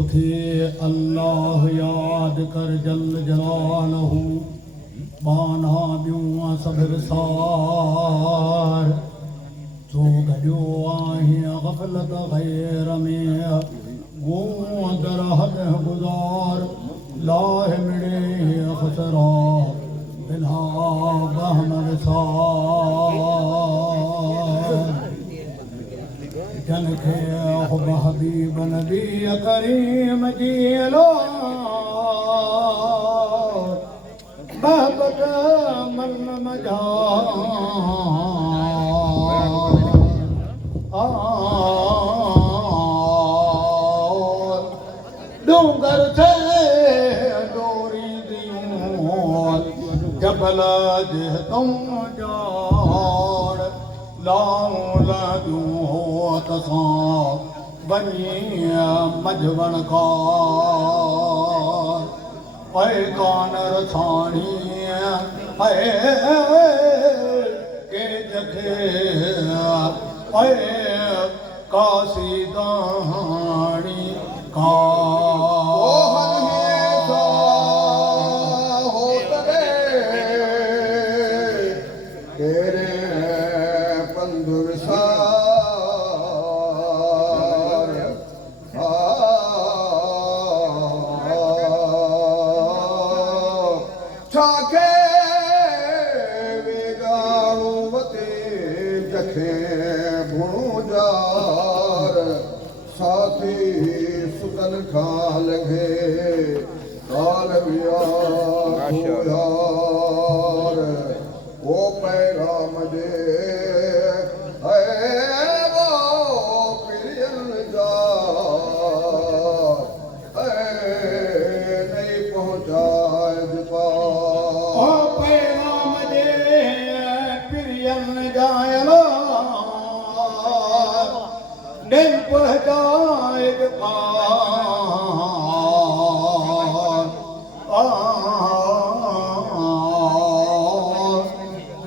उठे अल्लाह याद कर जल जलालहू बाना बियूं सबर सार जो गजो आहे गफलत गैर में गूं दर हद गुजार लाह मिड़े खसरा बिना बहमर सार जनखे खुब हबीब नबी करीम जीलो महबत मन मजा डूंगर थे डोरी दियूं जबल जे तुम जाड़ लाऊं लाजूं हो तसां बनी मजवन का ऐ कान रछाणी ऐ के जखे ऐ कासी दाणी का साथी सुतन खाल घे काल यार वो पैगाम दे वो प्रियन जा नहीं पहुँचाए दिपा ओ पैगाम दे प्रियन जायला नहीं पहुँचाए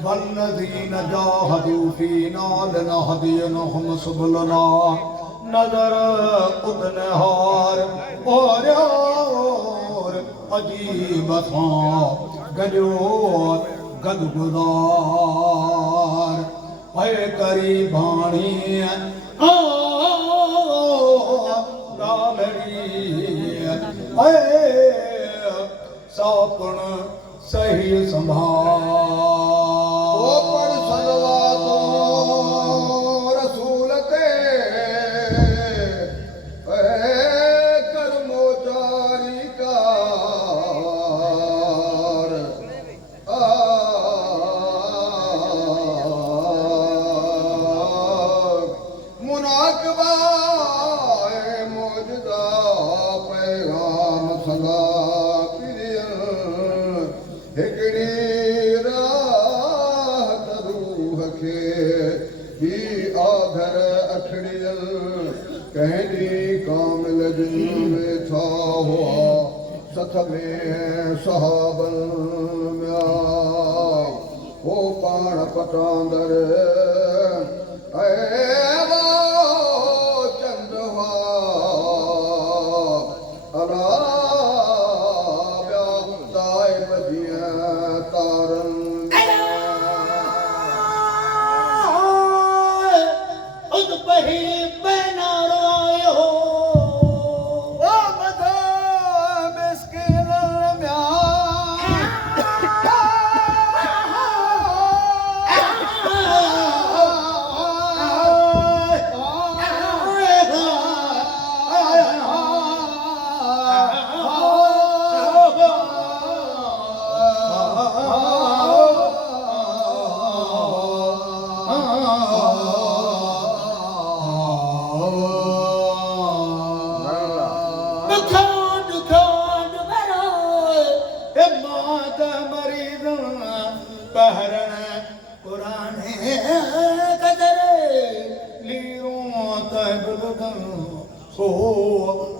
वल्लज़ीन जाहदू फीना लनहदियन्नहुम सुबुलना नज़र उदनहार और अजीब सां गजो गदगुदार ऐ करी भाणी सापण सही संभाल सलवा तो रसूल ते कर्मो जारी कार मुनाकबा मौजदा पैगाम सदा हिकड़ी राहत रूह खे ही आधर अखड़ियल कहनी कामिल जिन में था हुआ सथ में सहाबन में हो पाण पटांदर वो चंदवा अला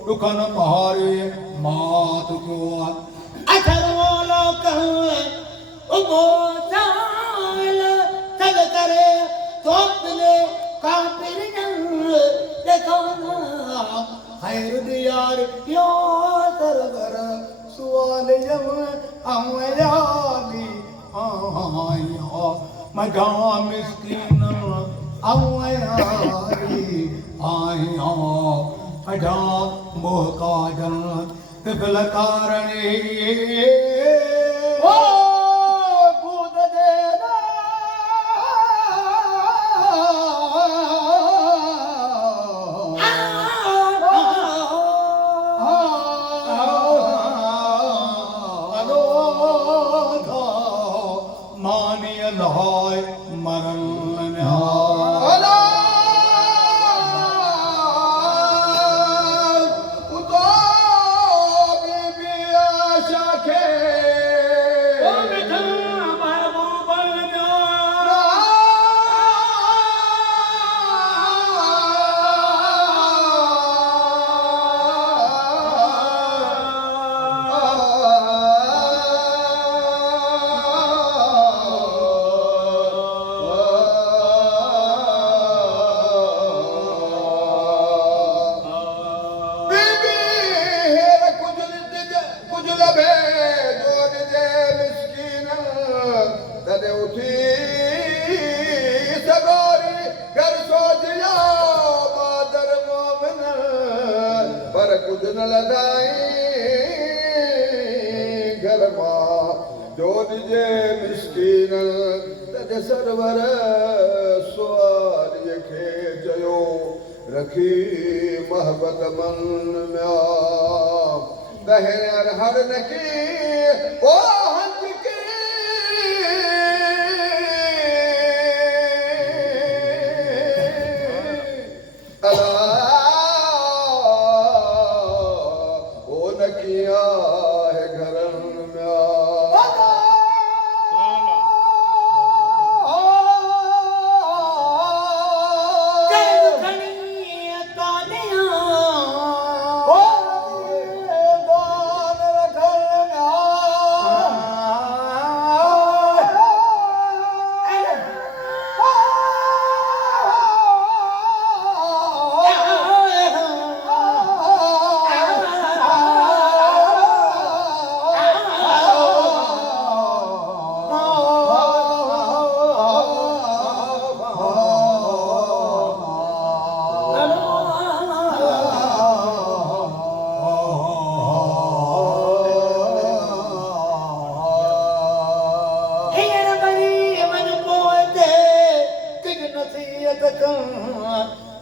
दुखन पहाड़े मात को अथर वाला कहे उबो चाल तग करे तो अपने काफिर देखना खैर दियार यो सरवर सुवाल जम अवयाली आया मजा मिस्कीन अवयाली आया मजा मोहताजन तिफल कारणे ओ कूद देना मानिय लहाय मरन सरवर स्वारीअ खे चयो रखी मोहबत मन में दहर हर न की ओ हंज की अला ओ न किया है घरन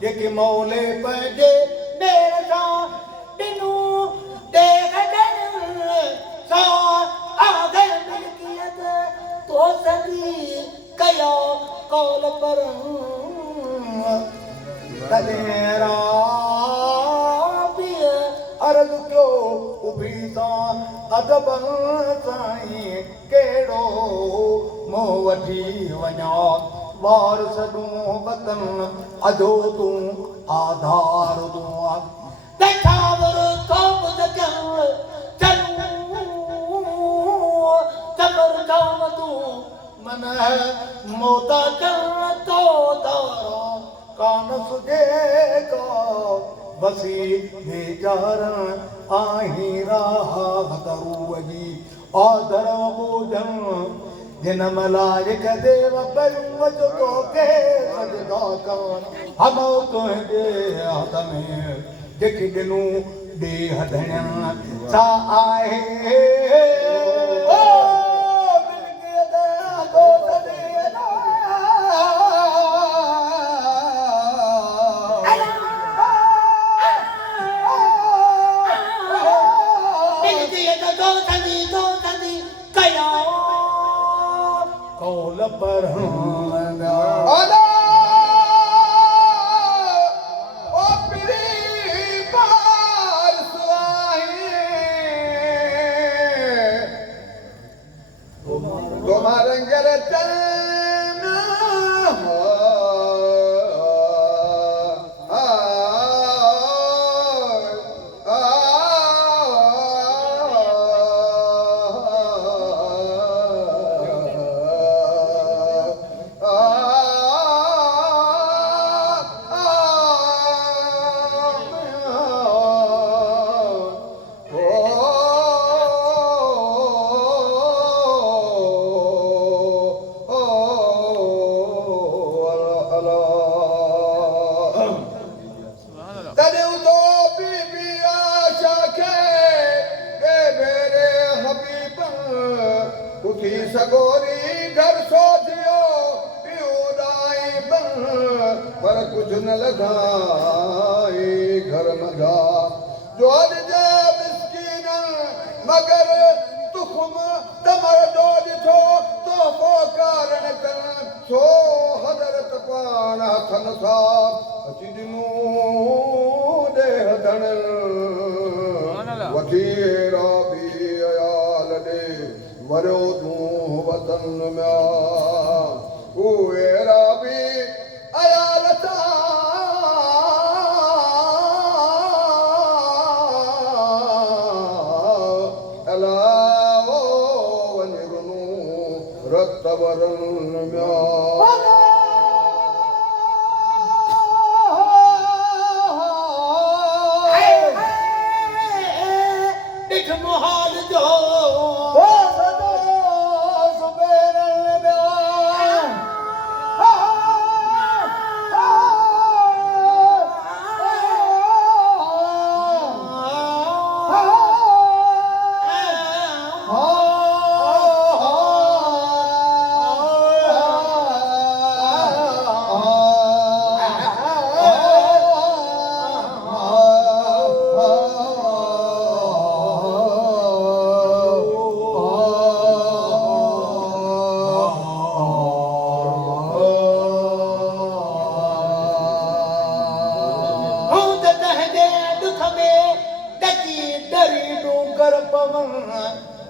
जेके मौले पंहिंजे मेर सां ॾिनू सां आगे मिल्कियत तो सदी कयो कौल पर कलेरा पिय अर्ज़ कयो उभी सां अदब साईं कहिड़ो मोह वठी वञा वार सॾूं वतन अधो तूं आधार तूं देखावर थोप जॻह चलूं सबर जाम तूं मन मोता चल तो दारो कान सुझे का बसी बेचार आही राह करू जी आदर बोझन जिन मलाइक देव परू जो तो के सजदा कान हम तुंहिंजे हथ में जेकी ॾिनू ॾेह धणिया सा आहे ओ मिल्कियत तो सदेना मिल्कियत तो सदी कया कौल पर अला ओ पीरी पार सुआई न लॻाई घर मगा जो अॼु मिसकीन मगर तुखुम तमर जो ॾिठो तोहफ़ो कारण कनि सो हज़रत पाण हथनि सां अची ॾिनो ॾेह धण वठी राबी अयाल ॾे वरियो तूं वतन में उहे राबी अयाल सां अलाओ वञ रुनू रत वरन में मोहाल जो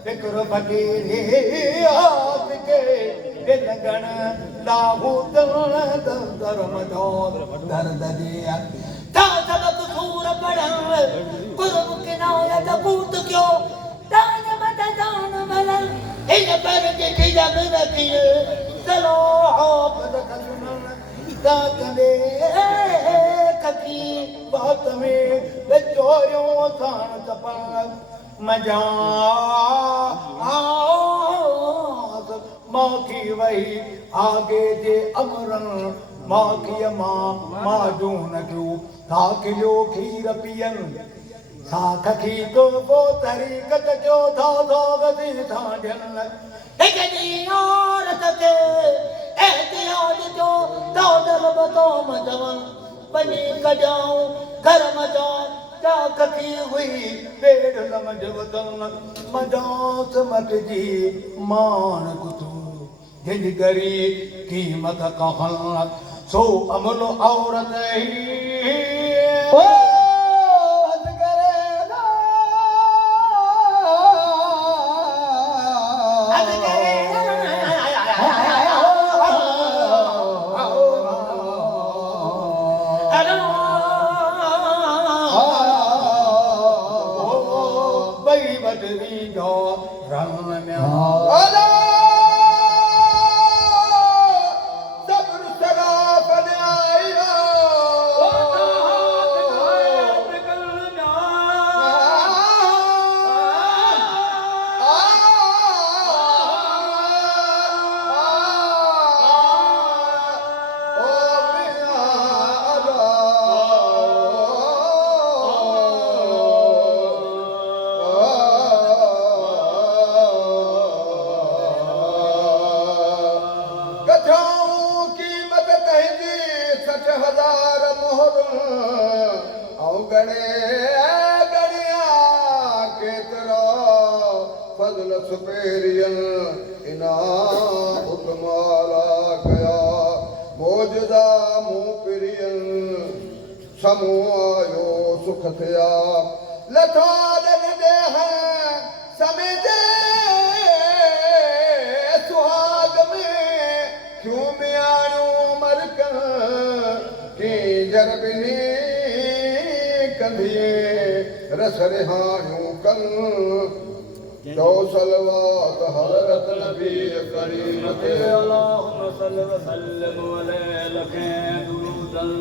फिक्र फकीरी आप के दिल गण लाहू दर्म दर्द दिया ता सबक सूर पढ़न कुर्ब के नायत कूत क्यों दान मत दान मलन इन पर के जग रखिए चलो आप दखन ता कदे ककी बात में चोरियों थान चपन मजा माँ की वही आगे जे अमरन माँ की माँ जून क्यों थाकिलो खीर पियन साथ की तो वो तरीकत क्यों था गति था जन एक औरत के एहतियात जो तो दरब तो मजवन बनी कजाऊं घर मजाऊं कथी हुई पेड़ लमज वतन मजात मत जी मान कुतू जिन गरी कीमत कहन सो अमल औरत ही सुपेरियन इना उतमाला गया मोजदा मुपिरियन समू आयो सुख थिया लथा दन दे हैं समेते सुहाग में क्यों मियाणो मरकन की जरबिनी कंधिए रस रिहाणो कन जो सलवात हज़रत नबी करीम ते अल्लाहुम्मा सल्लि व सल्लिम अलैहि लखे दुरूदन